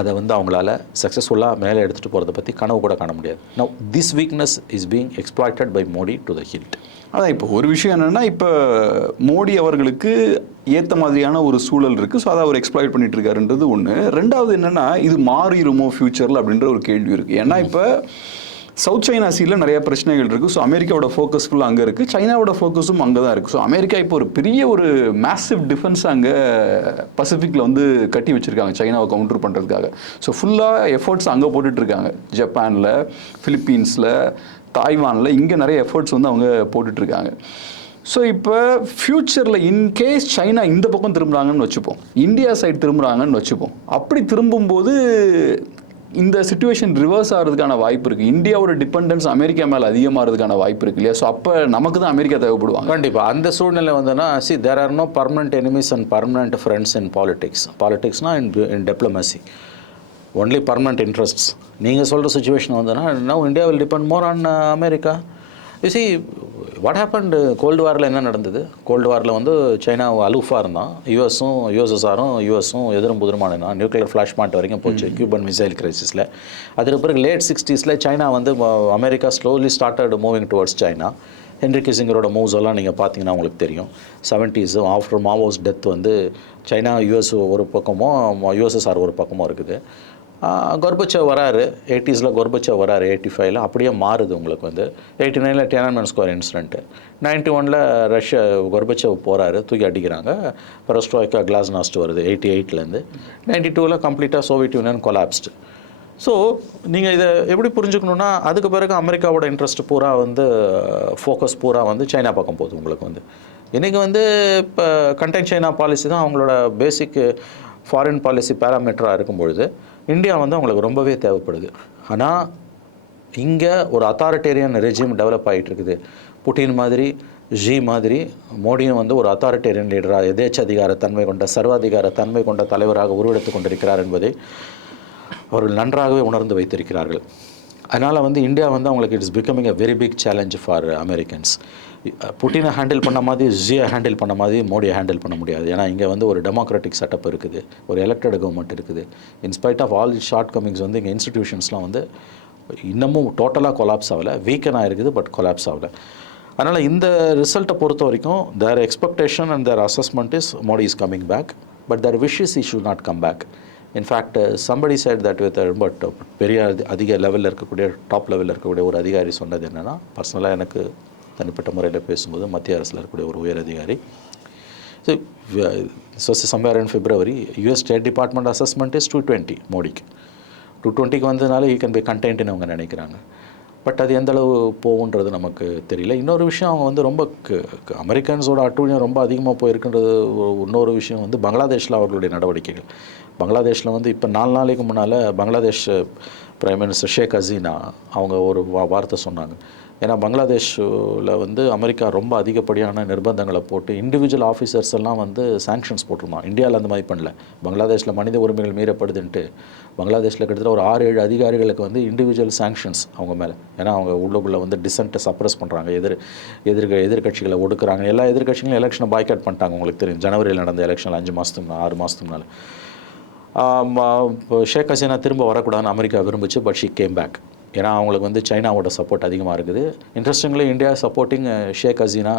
அதை வந்து அவங்களால சக்ஸஸ்ஃபுல்லாக மேலே எடுத்துகிட்டு போகிறத பற்றி கனவு கூட காண முடியாது. Now this weakness is being exploited by Modi to the hilt அதான் இப்போ ஒரு விஷயம் என்னன்னா இப்போ மோடி அவர்களுக்கு ஏற்ற மாதிரியான ஒரு சூழல் இருக்குது ஸோ அதை அவர் எக்ஸ்ப்ளாய்ட் பண்ணிட்டு இருக்காருன்றது ஒன்று ரெண்டாவது என்னன்னா இது மாறிடுமோ ஃபியூச்சரில் அப்படின்ற ஒரு கேள்வி இருக்குது ஏன்னா இப்போ சவுத் சைனா சீல நிறைய பிரச்சனைகள் இருக்குது ஸோ அமெரிக்காவோட ஃபோக்கஸ் ஃபுல்லாக அங்கே இருக்குது சைனாவோட ஃபோக்கஸும் அங்கே தான் இருக்குது ஸோ அமெரிக்கா இப்போ ஒரு பெரிய ஒரு மேசிவ் டிஃபென்ஸ் அங்கே பசிபிக்கில் வந்து கட்டி வச்சிருக்காங்க. சைனாவை கவுண்டர் பண்ணுறதுக்காக ஸோ ஃபுல்லாக எஃபர்ட்ஸ் அங்கே போட்டுட்டு இருக்காங்க ஜப்பானில் ஃபிலிப்பீன்ஸில் தாய்வானில் இங்கே நிறைய எஃபர்ட்ஸ் வந்து அவங்க போட்டுட்ருக்காங்க. ஸோ இப்போ ஃப்யூச்சரில் இன்கேஸ் சைனா இந்த பக்கம் திரும்புகிறாங்கன்னு வச்சுப்போம். இந்தியா சைடு திரும்புகிறாங்கன்னு வச்சுப்போம். அப்படி திரும்பும்போது இந்த சுச்சுவேஷன் ரிவர்ஸ் ஆகிறதுக்கான வாய்ப்பு இருக்குது இந்தியாவோட டிபெண்டன்ஸ் அமெரிக்கா மேலே அதிகமாகிறதுக்கான வாய்ப்பு இருக்கு இல்லையா? ஸோ அப்போ நமக்கு தான் அமெரிக்கா தேவைப்படுவாங்க. கண்டிப்பாக அந்த சூழ்நிலை வந்துன்னா see there are no permanent enemies and permanent friends in politics பாலிடிக்ஸ்னால் in in diplomacy only permanent interests நீங்கள் சொல்கிற சுச்சுவேஷன் வந்ததுன்னா no India will depend more on America see what happened cold வாரில் என்ன நடந்தது? கோல்டு வாரில் வந்து சைனா அலூஃபாக இருந்தான். யூஎஸும் யூஎஸ்எஸ்ஆரும் யூஎஸும் எதிரும் புதிருமான நியூக்ளியர் ஃப்ளாஷ் பாயிண்ட் வரைக்கும் போச்சு கியூபன் மிசைல் கிரைசிஸில் அதுக்கு பிறகு லேட் சிக்ஸ்டீஸில் சைனா வந்து America slowly started moving towards China Henry கிசிங்கரோட moves எல்லாம் நீங்கள் பார்த்தீங்கன்னா உங்களுக்கு தெரியும். செவன்ட்டீஸும் ஆஃப்டர் மாவோஸ் டெத் வந்து சைனா யூஎஸ் ஒரு பக்கமும் யூஎஸ்எஸ்ஆர் ஒரு பக்கமும் இருக்குது. கொர்பச்சவ் வராரு. எயிட்டிஸில் கொர்பச்சவ் வராரு எயிட்டி ஃபைவ்ல அப்படியே மாறுது உங்களுக்கு வந்து. எயிட்டி நைனில் டேனன்மென் ஸ்கொயர் இன்சிடென்ட்டு நைன்ட்டி ஒனில் ரஷ்யா கொர்பச்சவ் போகிறாரு தூக்கி அடிக்கிறாங்க. பெரஸ்ட்ராய்க்கா கிளாஸ் நாஸ்ட் வருது எயிட்டி எயிட்லேருந்து. நைன்ட்டி டூவில் கம்ப்ளீட்டாக சோவியட் யூனியன் கொலாப்ஸ்டு ஸோ நீங்கள் இதை எப்படி புரிஞ்சுக்கணுன்னா அதுக்கு பிறகு அமெரிக்காவோட இன்ட்ரெஸ்ட் பூரா வந்து ஃபோக்கஸ் பூரா வந்து சைனா பக்கம் போகுது உங்களுக்கு வந்து. இன்றைக்கி வந்து இப்போ கண்டென்ட் சைனா பாலிசி தான் அவங்களோட பேசிக் ஃபாரின் பாலிசி பேராமீட்டராக இருக்கும் பொழுது இந்தியா வந்து அவங்களுக்கு ரொம்பவே தேவைப்படுது. ஆனால் இங்கே ஒரு அத்தாரிட்டேரியன் ரெஜிம் டெவலப் ஆகிட்டு இருக்குது புட்டின் மாதிரி ஜி மாதிரி மோடியும் வந்து ஒரு அத்தாரிட்டேரியன் லீடராக எதேச்ச அதிகார தன்மை கொண்ட சர்வாதிகார தன்மை கொண்ட தலைவராக உருவெடுத்து கொண்டிருக்கிறார் என்பதை அவர்கள் நன்றாகவே உணர்ந்து வைத்திருக்கிறார்கள். அதனால் வந்து இந்தியா வந்து அவங்களுக்கு it's becoming a very big challenge for Americans புட்டினை handle பண்ண மாதிரி ஜியை ஹேண்டில் பண்ண மாதிரி மோடியை ஹேண்டில் பண்ண முடியாது. ஏன்னா இங்கே வந்து ஒரு டெமோக்ராட்டிக் செட்டப் இருக்குது. ஒரு எலெக்டட் கவர்மெண்ட் இருக்குது. In spite of all shortcomings வந்து இங்கே இன்ஸ்டிடியூஷன்ஸ்லாம் வந்து இன்னமும் டோட்டலாக கொலாப்ஸ் ஆகலை. வீக்கனாக இருக்குது பட் கொலாப்ஸ் ஆகலை. அதனால் இந்த ரிசல்ட்டை பொறுத்த வரைக்கும் their expectation and their assessment is Modi is coming back but their wish is he should not come back in fact somebody said that with ரொம்ப பெரிய அதி- அதிக லெவலில் இருக்கக்கூடிய டாப் லெவலில் இருக்கக்கூடிய ஒரு அதிகாரி சொன்னது என்னென்னா பர்சனலாக எனக்கு தனிப்பட்ட முறையில் பேசும்போது மத்திய அரசில் இருக்கக்கூடிய ஒரு உயர் அதிகாரி. So so somewhere in February US state department assessment is two twenty மோடிக்கு டூ டுவெண்ட்டிக்கு வந்ததுனால யூ கேன் பி கண்டென்ட்னு அவங்க நினைக்கிறாங்க. பட் அது எந்தளவு போகுன்றது நமக்கு தெரியல. இன்னொரு விஷயம் அவங்க வந்து ரொம்ப க- அமெரிக்கன்ஸோட அட்டூழியம் ரொம்ப அதிகமாக போயிருக்குன்றது இன்னொரு விஷயம் வந்து பங்களாதேஷில் அவர்களுடைய நடவடிக்கைகள். பங்களாதேஷில் வந்து இப்போ நாலு நாளைக்கு முன்னால் பங்களாதேஷ் பிரைம் மினிஸ்டர் ஷேக் ஹசீனா அவங்க ஒரு வா வார்த்தை சொன்னாங்க. ஏன்னா பங்களாதேஷில் வந்து அமெரிக்கா ரொம்ப அதிகப்படியான நிர்பந்தங்களை போட்டு இண்டிவிஜுவல் ஆஃபீஸர்ஸ் எல்லாம் வந்து சாங்ஷன்ஸ் போட்டிருந்தான். இந்தியாவில் அந்த மாதிரி பண்ணல. பங்களாதேஷில் மனித உரிமைகள் மீறப்படுதுன்ட்டு பங்களாதேஷில் கிட்டத்தட்ட ஒரு ஆறு ஏழு அதிகாரிகளுக்கு வந்து இண்டிவிஜுவல் சாங்ஷன்ஸ் அவங்க மேலே. ஏன்னா அவங்க உள்ளுக்குள்ளே வந்து டிசன்ட்டை சப்ரஸ் பண்ணுறாங்க எதிர் எதிர்க எதிர்கட்சிகளை ஒடுக்குறாங்க. எல்லா எதிர்கட்சிகளும் எலெக்ஷனை பாய்காட் பண்ணிட்டாங்க. உங்களுக்கு தெரியும். ஜனவரியில் நடந்த எலெக்ஷன் அஞ்சு மாதத்துக்கு ஆறு மாதத்துக்கு முன்னால். ஷேக் ஹசீனா திரும்ப வரக்கூடாதுன்னு அமெரிக்கா விரும்புச்சு பட் ஷி கேம் பேக் ஏன்னா அவங்களுக்கு வந்து சைனாவோட சப்போர்ட் அதிகமாக இருக்குது. Interestingly India supporting Sheikh Hasina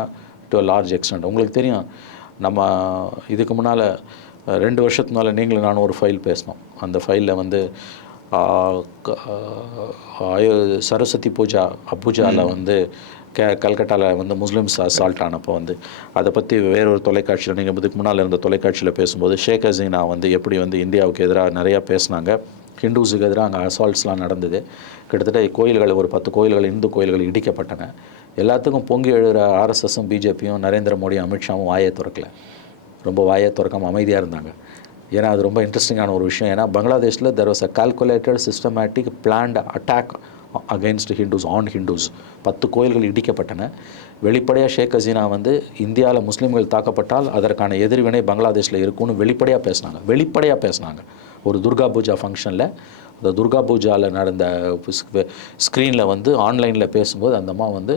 to a large extent உங்களுக்கு தெரியும் நம்ம இதுக்கு முன்னால் ரெண்டு வருஷத்துக்கு முன்னால் நீங்களும் நானும் ஒரு ஃபைல் பேசினோம். அந்த ஃபைலில் வந்து சரஸ்வதி பூஜா அபுஜாவில் வந்து கே கல்கட்டாவில் வந்து முஸ்லீம்ஸ் அசால்ட் ஆனப்போ வந்து அதை பற்றி வேறொரு தொலைக்காட்சியில் நீங்கள் இதுக்கு முன்னால் இருந்த தொலைக்காட்சியில் பேசும்போது ஷேக் ஹசீனா வந்து எப்படி வந்து இந்தியாவுக்கு எதிராக நிறையா பேசினாங்க. ஹிந்துஸுக்கு எதிராக அங்கே அசால்ட்ஸ்லாம் நடந்தது. கிட்டத்தட்ட கோயில்கள் ஒரு பத்து கோயில்கள் இந்து கோயில்கள் இடிக்கப்பட்டன. எல்லாத்துக்கும் பொங்கி எழுகிற ஆர்எஸ்எஸும் பிஜேபியும் நரேந்திர மோடியும் அமித்ஷாவும் வாயை திறக்கலை. ரொம்ப வாயை திறக்காமல் அமைதியாக இருந்தாங்க. ஏன்னா அது ரொம்ப இன்ட்ரெஸ்டிங்கான ஒரு விஷயம். ஏன்னா பங்களாதேஷில் there was a calculated systematic planned attack against Hindus on Hindus பத்து கோயில்கள் இடிக்கப்பட்டன. வெளிப்படையாக ஷேக் ஹசீனா வந்து இந்தியாவில் முஸ்லீம்கள் தாக்கப்பட்டால் அதற்கான எதிர்வினை பங்களாதேஷில் இருக்கும்னு வெளிப்படையாக பேசினாங்க. வெளிப்படையாக பேசினாங்க. ஒரு துர்கா பூஜா ஃபங்க்ஷனில் அந்த துர்கா பூஜாவில் நடந்த ஸ்க்ரீனில் வந்து ஆன்லைனில் பேசும்போது அந்த அம்மா வந்து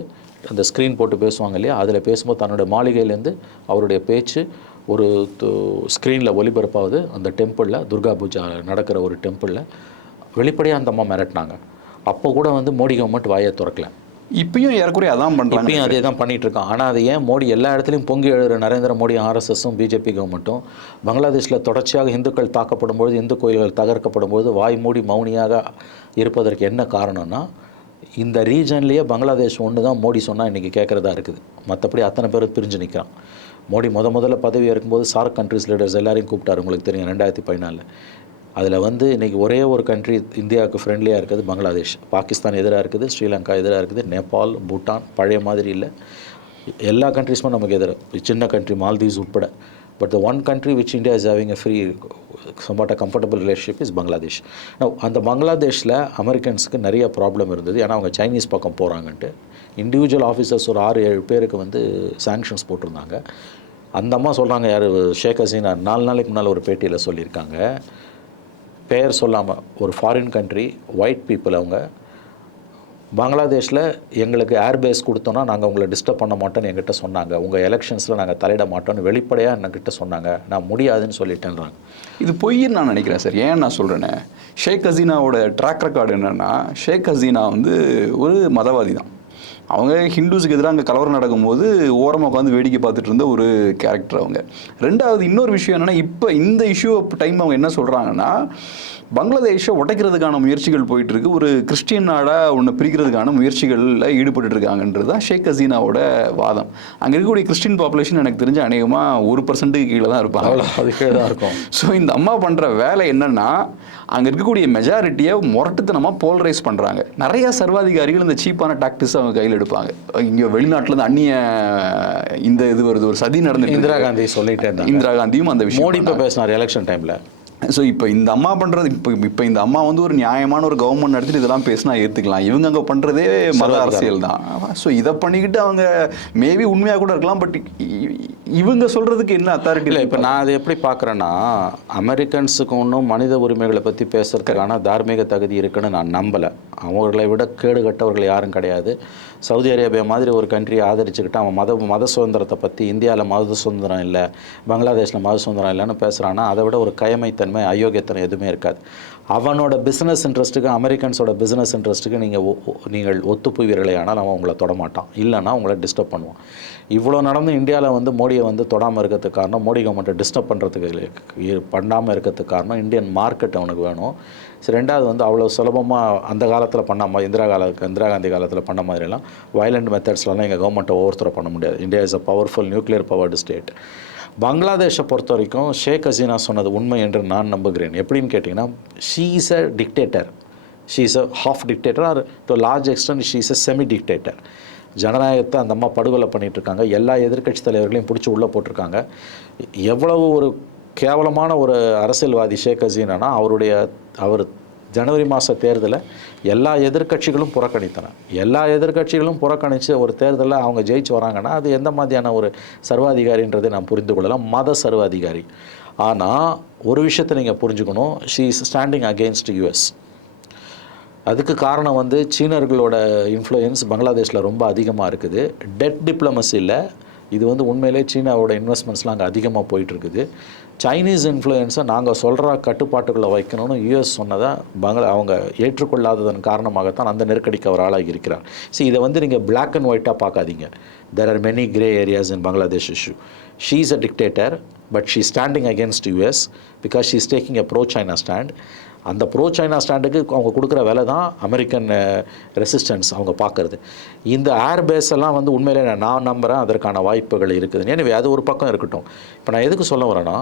அந்த ஸ்க்ரீன் போட்டு பேசுவாங்க இல்லையா? அதில் பேசும்போது தன்னுடைய மாளிகையிலேருந்து அவருடைய பேச்சு ஒரு ஸ்க்ரீனில் ஒளிபரப்பாவது அந்த டெம்பிளில் துர்கா பூஜா நடக்கிற ஒரு டெம்பிளில் வெளிப்படையாக அந்த அம்மா மிரட்டினாங்க. அப்போ கூட வந்து மோடி கவர்மெண்ட் வாயை திறக்கல. இப்பயும் ஏறக்குறைய அதான் பண்றாங்க. இப்பயும் அதே தான் பண்ணிட்டு இருக்கான் ஆனால் அது ஏன் மோடி எல்லா இடத்துலையும் பொங்கி எழுற நரேந்திர மோடி ஆர்எஸ்எஸும் பிஜேபி கவர்மெண்ட்டும் பங்களாதேஷில் தொடர்ச்சியாக இந்துக்கள் தாக்கப்படும் பொழுது இந்து கோயில்கள் தகர்க்கப்படும் பொழுது வாய் மூடி மௌனியாக இருப்பதற்கு என்ன காரணம்னா இந்த ரீஜன்லேயே பங்களாதேஷ் ஒன்று தான் மோடி சொன்னால் இன்றைக்கி கேட்குறதா இருக்குது. மற்றபடி அத்தனை பேர் பிரிஞ்சு நிற்கிறான் மோடி முத முதல்ல பதவி இருக்கும்போது சார்க் கண்ட்ரிஸ் லீடர்ஸ் எல்லாரையும் கூப்பிட்டாரு. உங்களுக்கு தெரியும் ரெண்டாயிரத்தி பதினாலில். அதில் வந்து இன்றைக்கி ஒரே ஒரு கண்ட்ரி இந்தியாவுக்கு ஃப்ரெண்ட்லியாக இருக்குது பங்களாதேஷ். பாகிஸ்தான் எதிராக இருக்குது ஸ்ரீலங்கா எதிராக இருக்குது நேபாள் பூட்டான் பழைய மாதிரி இல்லை. எல்லா கண்ட்ரிஸுமே நமக்கு எதிராக சின்ன கண்ட்ரி மால்தீவ்ஸ் உட்பட. But the one country which India is having a free somewhat a comfortable relationship is Bangladesh அந்த பங்களாதேஷில் அமெரிக்கன்ஸுக்கு நிறைய ப்ராப்ளம் இருந்தது. ஏன்னா அவங்க சைனீஸ் பக்கம் போகிறாங்கன்ட்டு இண்டிவிஜுவல் ஆஃபீஸர்ஸ் ஒரு ஆறு ஏழு பேருக்கு வந்து சாங்ஷன்ஸ் போட்டிருந்தாங்க. அந்த அம்மா சொல்கிறாங்க யார்? ஷேக் ஹசீனா. நாலு நாளைக்கு முன்னால் ஒரு பேட்டியில் சொல்லியிருக்காங்க. பெயர் சொல்லாமல் ஒரு ஃபாரின் கண்ட்ரி ஒயிட் பீப்புள் அவங்க பங்களாதேஷில் எங்களுக்கு ஏர்பேஸ் கொடுத்தோன்னா நாங்கள் உங்களை டிஸ்டர்ப் பண்ண மாட்டோம்னு எங்கிட்ட சொன்னாங்க. உங்கள் எலெக்ஷன்ஸில் நாங்கள் தலையிட மாட்டோம்னு வெளிப்படையாக என்கிட்ட சொன்னாங்க. நான் முடியாதுன்னு சொல்லிட்டேன்றாங்க. இது பொய்ன்னு நான் நினைக்கிறேன் சார். ஏன் நான் சொல்கிறேன்னு ஷேக் ஹசீனாவோட ட்ராக் ரெக்கார்டு என்னென்னா ஷேக் ஹசீனா வந்து ஒரு மதவாதி தான். அவங்க ஹிந்துஸுக்கு எதிராக அங்கே கலவரம் நடக்கும்போது ஓரமாக உட்காந்து வேடிக்கை பார்த்துட்டு இருந்த ஒரு கேரக்டர் அவங்க. ரெண்டாவது இன்னொரு விஷயம் என்னென்னா இப்போ இந்த இஷ்யூ டைம் அவங்க என்ன சொல்கிறாங்கன்னா பங்களாதேஷை உடைக்கிறதுக்கான முயற்சிகள் போயிட்டு இருக்கு ஒரு கிறிஸ்டியன் நாடாக ஒன்று பிரிக்கிறதுக்கான முயற்சிகளில் ஈடுபட்டு இருக்காங்கன்றது தான் ஷேக் ஹசீனாவோட வாதம். அங்கே இருக்கக்கூடிய கிறிஸ்டின் பாப்புலேஷன் எனக்கு தெரிஞ்ச அநேகமாக ஒரு பர்சன்ட்டுக்கு கீழே தான் இருப்பாங்க தான் இருக்கும். ஸோ இந்த அம்மா பண்ணுற வேலை என்னன்னா அங்கே இருக்கக்கூடிய மெஜாரிட்டியை முரட்டுத்தனமாக போலரைஸ் பண்ணுறாங்க நிறைய சர்வாதிகாரிகள் இந்த சீப்பான டாக்டிஸ் அவங்க கையில் எடுப்பாங்க. இங்கே வெளிநாட்டிலேருந்து அந்நிய இந்த இது வருது ஒரு சதி நடந்துட்டு இந்திரா. காந்தி சொல்லிட்டே இருந்தாங்க இந்திரா காந்தியும் அந்த விஷயம் மோடி இப்போ பேசினார் எலெக்ஷன் டைமில் ஸோ இப்போ இந்த அம்மா பண்ணுறது இப்போ இப்போ இந்த அம்மா வந்து ஒரு நியாயமான ஒரு கவர்மெண்ட் நடத்திட்டு இதெல்லாம் பேசினா ஏற்றுக்கலாம் இவங்க அங்கே பண்ணுறதே மத அரசியல் தான். ஸோ இதை பண்ணிக்கிட்டு அவங்க மேபி உண்மையாக கூட இருக்கலாம் பட் இவங்க சொல்கிறதுக்கு என்ன அத்தாரிட்டி இல்லை இப்போ நான் அதை எப்படி பார்க்குறேன்னா அமெரிக்கன்ஸுக்கு ஒன்றும் மனித உரிமைகளை பற்றி பேசுறதுக்கான தார்மீக தகுதி இருக்குன்னு நான் நம்பலை. அவர்களை விட கேடு கட்டவர்கள் யாரும் கிடையாது. சவுதி அரேபியா மாதிரி ஒரு கண்ட்ரியை ஆதரிச்சுக்கிட்டு அவன் மத மத சுதந்திரத்தை பற்றி இந்தியாவில் மத சுதந்திரம் இல்லை பங்களாதேஷில் மத சுதந்திரம் இல்லைன்னு பேசுகிறான்னா அதை விட ஒரு கயமைத்தன்மை அயோக்கியத்தனம் எதுவுமே இருக்காது. அவனோட பிஸ்னஸ் இன்ட்ரெஸ்ட்டுக்கு அமெரிக்கன்ஸோட பிஸ்னஸ் இன்ட்ரெஸ்ட்டுக்கு நீங்கள் நீங்கள் ஒத்துப்போவீர்களே ஆனால் அவன் உங்களை தொடமாட்டான் இல்லைன்னா உங்களை டிஸ்டர்ப் பண்ணுவான். இவ்வளோ நடந்து இந்தியாவில் வந்து மோடியை வந்து தொடாமல் இருக்கிறதுக்கு காரணம் மோடி கவர்மெண்ட்டை டிஸ்டர்ப் பண்ணுறதுக்கு பண்ணாமல் இருக்கிறதுக்கு காரணம் இந்தியன் மார்க்கெட் அவனுக்கு வேணும். சரி ரெண்டாவது வந்து அவ்வளோ சுலபமாக அந்த காலத்தில் பண்ண மாதிரி இந்திரா கால இந்திரா காந்தி காலத்தில் பண்ண மாதிரிலாம் வயலண்ட் மெத்தட்ஸ்லாம் எங்கள் கவர்மெண்ட்டை ஓவர்த்ரோ பண்ண முடியாது. India is a powerful nuclear powered state பங்களாதேஷை பொறுத்த வரைக்கும் ஷேக் ஹசீனா சொன்னது உண்மை என்று நான் நம்புகிறேன். எப்படின்னு கேட்டிங்கன்னா she is a dictator she is a half dictator or to large extent she is a semi dictator ஜனநாயகத்தை அந்த அம்மா படுகொலை பண்ணிகிட்ருக்காங்க எல்லா எதிர்க்கட்சி தலைவர்களையும் பிடிச்சி உள்ளே போட்டிருக்காங்க. எவ்வளவு ஒரு கேவலமான ஒரு அரசியல்வாதி ஷேக் ஹசீனானா அவருடைய அவர் ஜனவரி மாத தேர்தலை எல்லா எதிர்க்கட்சிகளும் புறக்கணித்தன. எல்லா எதிர்க்கட்சிகளும் புறக்கணித்து ஒரு தேர்தலில் அவங்க ஜெயிச்சு வராங்கன்னா அது எந்த மாதிரியான ஒரு சர்வாதிகாரின்றதை நாம் புரிந்து கொள்ளலாம். மத சர்வாதிகாரி. ஆனால் ஒரு விஷயத்தை நீங்கள் புரிஞ்சுக்கணும். She is standing against US அதுக்கு காரணம் வந்து சீனர்களோட இன்ஃப்ளூயன்ஸ் பங்களாதேஷில் ரொம்ப அதிகமாக இருக்குது. டெட் டிப்ளமஸியில் இது வந்து உண்மையிலே சீனாவோட இன்வெஸ்ட்மெண்ட்ஸ்லாம் அங்கே அதிகமாக போயிட்டுருக்குது. சைனீஸ் இன்ஃப்ளூயன்ஸை நாங்கள் சொல்கிற கட்டுப்பாட்டுக்குள்ளே வைக்கணும்னு யூஎஸ் சொன்னதை பங்களா அவங்க ஏற்றுக்கொள்ளாததன் காரணமாகத்தான் அந்த நெருக்கடிக்கு அவர் ஆளாகி இருக்கிறார். ஸோ இதை வந்து நீங்கள் பிளாக் அண்ட் ஒயிட்டாக பார்க்காதீங்க. There are many grey areas in Bangladesh issue she is a dictator but she standing against US because she is taking a pro China stand அந்த ப்ரோ சைனா ஸ்டாண்டுக்கு அவங்க கொடுக்குற விலை தான் அமெரிக்கன் ரெசிஸ்டன்ஸ் uh, அவங்க பார்க்குறது. இந்த ஏர் பேஸ் எல்லாம் வந்து உண்மையிலே நான் நான் நம்புகிறேன் அதற்கான வாய்ப்புகள் இருக்குது. எனவே அது ஒரு பக்கம் இருக்கட்டும். இப்போ நான் எதுக்கு சொல்ல வரேன்னா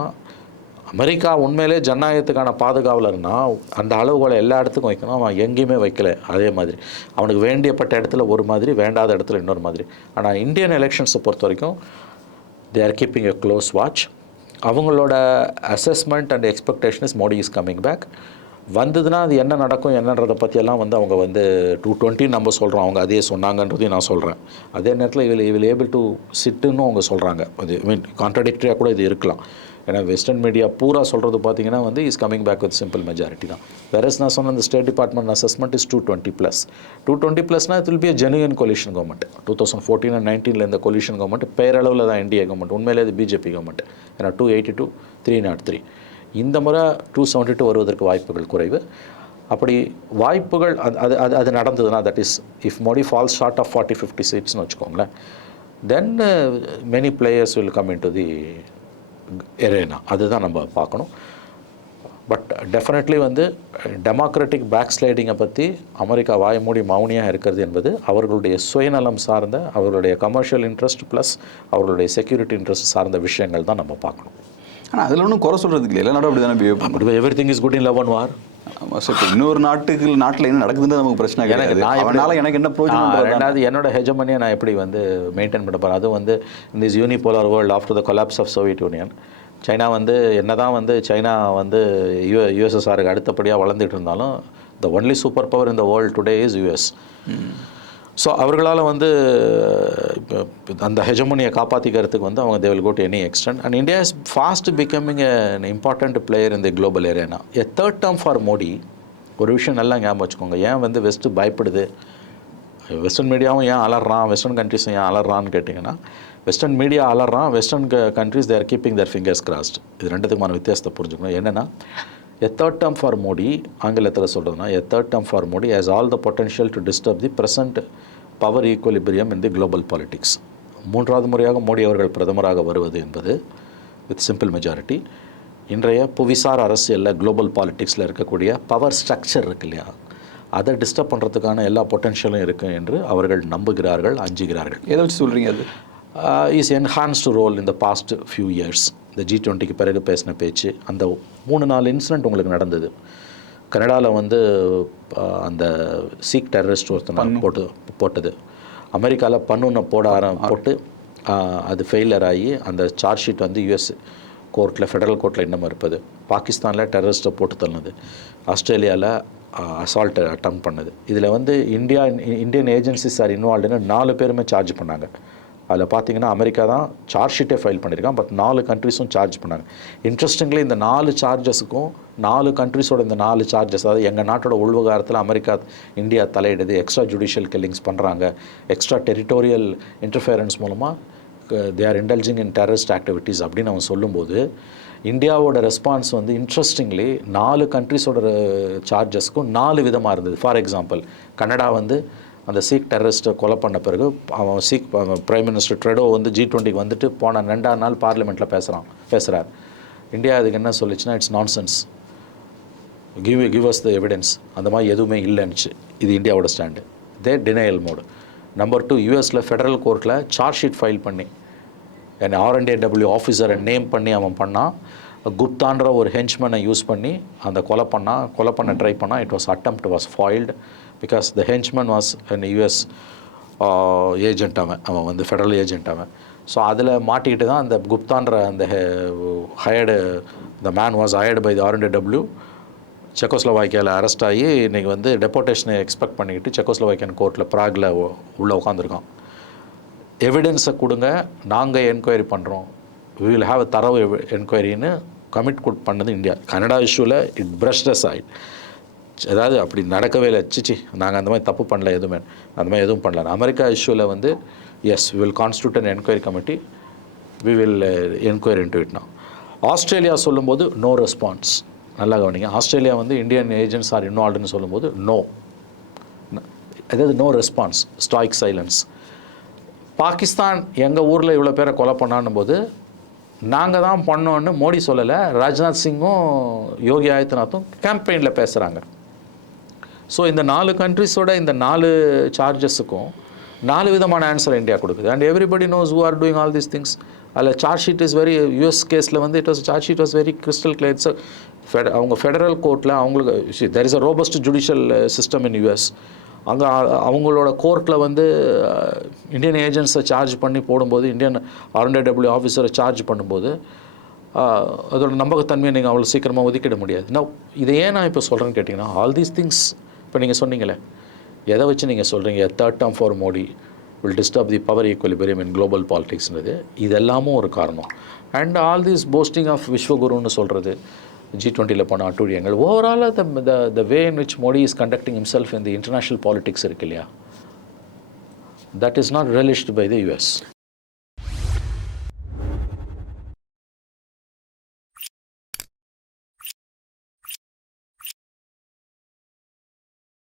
அமெரிக்கா உண்மையிலே ஜனநாயகத்துக்கான பாதுகாவலர்னா அந்த அளவுகளை எல்லா இடத்துக்கும் வைக்கணும். அவன் எங்கேயுமே வைக்கல. அதே மாதிரி. அவனுக்கு வேண்டியப்பட்ட இடத்துல ஒரு மாதிரி வேண்டாத இடத்துல இன்னொரு மாதிரி. ஆனால் இந்தியன் எலெக்ஷன்ஸை பொறுத்த வரைக்கும் they are keeping a close watch அவங்களோட assessment and expectation is Modi is coming back வந்ததுன்னா அது என்ன நடக்கும் என்னன்றதை பற்றியெல்லாம் வந்து அவங்க வந்து டூ டுவெண்ட்டி நம்ம சொல்கிறோம் அவங்க அதே சொன்னாங்கன்றதையும் நான் சொல்கிறேன் அதே நேரத்தில் இவில் இவில் ஏபிள் டு சிட்டுன்னு அவங்க சொல்கிறாங்க அது ஐ மீன் கான்ட்ரடிக்டரியாக கூட இது இருக்கலாம். ஏன்னா வெஸ்டர்ன் மீடியா பூரா சொல்கிறது பார்த்தீங்கன்னா வந்து is coming back with simple majority தான். வேறஸ் நான் சொன்ன இந்த state department assessment is two twenty plus two twenty ப்ளஸ்னா it will be genuine coalition government two thousand fourteen and நைன்டீனில் இந்த கொலிஷன் கவர்மெண்ட் பேரளவில் தான் இந்தியா கவர்மெண்ட் உண்மையிலே இது பிஜேபி கவர்மெண்ட் ஏன்னா two eighty two three not three இந்த முறை two seventy two வருவதற்கு வாய்ப்புகள் குறைவு. அப்படி வாய்ப்புகள் அது அது அது அது நடந்ததுன்னா that is if Modi falls short of forty fifty சீட்ஸ்னு வச்சுக்கோங்களேன் then many players will come in to the arena அதுதான் நம்ம பார்க்கணும். பட் டெஃபினெட்லி வந்து டெமோக்ராட்டிக் பேக் ஸ்லைடிங்கை பற்றி அமெரிக்கா வாய்மூடி மௌனியாக இருக்கிறது என்பது அவர்களுடைய சுயநலம் சார்ந்த அவர்களுடைய கமர்ஷியல் இன்ட்ரெஸ்ட் ப்ளஸ் அவர்களுடைய செக்யூரிட்டி இன்ட்ரெஸ்ட் சார்ந்த விஷயங்கள் தான் நம்ம பார்க்கணும். ஆனால் அதில் ஒன்றும் குறை சொல்கிறதுக்கு இல்லை எல்லா நாடும் அப்படி தானே behave everything is good in love one war இன்னொரு நாட்டுக்கு நாட்டுல என்ன நடக்குதுன்னு நமக்கு பிரச்சனை எனக்கு கிடையாது அவனால எனக்கு என்ன பிரோஜனம் ரெண்டாவது என்னோட ஹெஜமனியை நான் எப்படி வந்து மெயின்டைன் பண்ண போகிறேன் அதுவும் வந்து இந்த unipolar world after the collapse of Soviet Union China வந்து என்னதான் வந்து சைனா வந்து யூ யூஎஸ்எஸ்ஆருக்கு அடுத்தபடியாக வளர்ந்துட்டு இருந்தாலும் த ஒன்லி சூப்பர் பவர் இந்த world today is US so அவர்களால் வந்து இப்போ அந்த ஹெஜமோனியை காப்பாற்றிக்கிறதுக்கு வந்து அவங்க they will go to any extent and India is fast becoming an important player இந்த global ஏரியானா a third term for Modi ஒரு விஷயம் நல்லா ஞாபகம் வச்சுக்கோங்க. ஏன் வந்து வெஸ்ட்டு பயப்படுது? வெஸ்டர்ன் மீடியாவும் ஏன் அலறான்? வெஸ்டர்ன் கண்ட்ரிஸும் ஏன் அலறான்னு கேட்டிங்கன்னா western media அலறான். Western countries they're keeping their fingers crossed இது ரெண்டுத்துக்குமான வித்தியாசத்தை புரிஞ்சுக்கணும். என்னென்னா a third term for Modi ஆங்கிலத்தில் சொல்கிறதுனா a third term for Modi has all the potential to disturb the present power equilibrium in the global politics மூன்றாவது முறையாக மோடி அவர்கள் பிரதமராக வருவது என்பது வித் சிம்பிள் மெஜாரிட்டி இன்றைய புவிசார் அரசியலில் குளோபல் பாலிடிக்ஸில் இருக்கக்கூடிய பவர் ஸ்ட்ரக்சர் இருக்கு இல்லையா? அதை டிஸ்டர்ப் பண்ணுறதுக்கான எல்லா பொட்டன்ஷியலும் இருக்குது என்று அவர்கள் நம்புகிறார்கள் அஞ்சுகிறார்கள். எதை வச்சு அது? இஸ் என்ஹான்ஸ்டு ரோல் இந்த பாஸ்ட் ஃபியூ இயர்ஸ் இந்த ஜி டுவெண்ட்டிக்கு பிறகு பேசின பேச்சு அந்த மூணு நாலு இன்சிடென்ட் உங்களுக்கு நடந்தது. கனடாவில் வந்து ஆஹ், அந்த சீக் டெரரிஸ்ட் ஒருத்தனை போட்டு போட்டது. அமெரிக்காவில் பன்னுனை போட ஆரம் போட்டு ஆஹ், அது ஃபெயிலியர் ஆகி அந்த சார்ஜ் ஷீட் வந்து யூஎஸ் கோர்ட்டில் ஃபெடரல் கோர்ட்டில் இன்னமும் இருப்பது. பாகிஸ்தானில் டெரரிஸ்ட்டை போட்டு தள்ளினது. ஆஸ்திரேலியாவில் அசால்ட் அட்டம் பண்ணது. இதில் வந்து இந்தியா இந்தியன் ஏஜென்சிஸ் ஆர் இன்வால்வ்டுன்னு நாலு பேருமே சார்ஜ் பண்ணாங்க. அதில் பார்த்தீங்கன்னா அமெரிக்கா தான் சார்ஜ் ஷீட்டே ஃபைல் பண்ணியிருக்கான். பட் நாலு கண்ட்ரிஸும் சார்ஜ் பண்ணாங்க. இன்ட்ரெஸ்டிங்லி இந்த நாலு சார்ஜஸுக்கும் நாலு கண்ட்ரிஸோட இந்த நாலு சார்ஜஸ் அதாவது எங்கள் நாட்டோட உள்விவகாரத்தில் அமெரிக்கா இந்தியா தலையிடுது. எக்ஸ்ட்ரா ஜுடிஷியல் கில்லிங்ஸ் பண்ணுறாங்க எக்ஸ்ட்ரா டெரிட்டோரியல் இன்டர்ஃபியரன்ஸ் மூலமாக they are indulging in terrorist activities அப்படின்னு அவன் சொல்லும்போது இந்தியாவோட ரெஸ்பான்ஸ் வந்து இன்ட்ரெஸ்டிங்லி நாலு கண்ட்ரிஸோட சார்ஜஸ்க்கும் நாலு விதமாக இருந்தது. ஃபார் எக்ஸாம்பிள் கனடா வந்து அந்த சீக் டெரரிஸ்ட்டை கொலை பண்ண பிறகு அவன் சீக் பிரைம் மினிஸ்டர் ட்ரெடோ வந்து ஜி டுவெண்ட்டிக்கு வந்துட்டு போன ரெண்டாம் நாள் பார்லிமெண்ட்டில் பேசுகிறான் பேசுகிறார் இந்தியா அதுக்கு என்ன சொல்லிச்சுன்னா it's nonsense give give us the evidence அந்த மாதிரி எதுவுமே இல்லைன்னுச்சு. இது இந்தியாவோட stand the denial mode number two யூஎஸில் ஃபெடரல் கோர்ட்டில் சார்ஜ் ஷீட் ஃபைல் பண்ணி என் ஆர்என்டேடபிள்யூ ஆஃபீஸரை நேம் பண்ணி அவன் பண்ணான். குப்தான்ற ஒரு ஹென்ச்மனை யூஸ் பண்ணி அந்த கொலை பண்ணான் கொலை பண்ண ட்ரை பண்ணான் it was attempt was foiled because the henchman was an US agent அவன். அவன் வந்து ஃபெடரல் ஏஜென்ட் அவன். ஸோ அதில் மாட்டிக்கிட்டு தான் அந்த குப்தான்ற அந்த hired the man was hired by the R and AW செக்கோஸ்லோவாக்கியாவில் arrest ஆகி இன்றைக்கி வந்து டெபோட்டேஷனை எக்ஸ்பெக்ட் பண்ணிக்கிட்டு செக்கோஸ்லோவாக்கியன் கோர்ட்டில் ப்ராகில் உள்ளே உட்காந்துருக்கான் எவிடன்ஸை கொடுங்க நாங்கள் என்கொயரி பண்ணுறோம் வி வில் ஹாவ் தரவு என்கொயரின்னு கமிட் பண்ணது இந்தியா. கனடா இஷ்யூவில் இட் பிரஷ்டஸ் ஆயிட் அதாவது அப்படி நடக்கவே இல்லை. சிச்சி நாங்கள் அந்த மாதிரி தப்பு பண்ணல எதுவுமே. அந்த மாதிரி எதுவும் பண்ணல. அமெரிக்கா இஷ்யூவில் வந்து yes will constitute and enquiry committee we will enquiry into it நான் ஆஸ்திரேலியா சொல்லும்போது நோ ரெஸ்பான்ஸ் நல்லா கவனிங்க. ஆஸ்திரேலியா வந்து இந்தியன் ஏஜென்ட்ஸ் ஆர் இன்வால்வ்டுன்னு சொல்லும்போது நோ அதாவது no response stoic silence Pakistan எங்கள் ஊரில் இவ்வளோ பேரை கொலை பண்ணான்னும் போது நாங்கள் தான் பண்ணோன்னு மோடி சொல்லலை. ராஜ்நாத் சிங்கும் யோகி ஆதித்யநாத்தும் கேம்பெயினில் பேசுகிறாங்க ஸோ இந்த நாலு கண்ட்ரிஸோட இந்த நாலு சார்ஜஸுக்கும் நாலு விதமான ஆன்சர் இந்தியா கொடுக்குது. And everybody knows who are doing all these things அதில் charge sheet is very US கேஸில் வந்து it was charge sheet was very crystal clear it's fed அவங்க ஃபெடரல் கோர்ட்டில் அவங்களுக்கு uh, there is uh, a robust judicial system in US அங்கே அவங்களோட கோர்ட்டில் வந்து இந்தியன் ஏஜென்ட்ஸை சார்ஜ் பண்ணி போடும்போது இந்தியன் ஆர்என்டபிள்யூ ஆஃபீஸரை சார்ஜ் பண்ணும்போது uh, அதோட நம்பகத்தன்மையை நீங்கள் அவ்வளோ சீக்கிரமாக ஒதுக்கிட முடியாது. நான் இதை ஏன் நான் இப்போ சொல்கிறேன்னு கேட்டிங்கன்னா ஆல் தீஸ் திங்ஸ் இப்போ நீங்கள் சொன்னீங்களே எதை வச்சு நீங்கள் சொல்கிறீங்க third term for Modi will disturb the power equilibrium in global பாலிடிக்ஸ்ன்றது இதெல்லாமும் ஒரு காரணம். And all this posting of விஸ்வகுருன்னு சொல்கிறது ஜி டுவெண்ட்டியில் போன அட்டூழியங்கள். Overall the the way in which Modi is conducting himself in the international politics இருக்கு இல்லையா? That is not relished by the US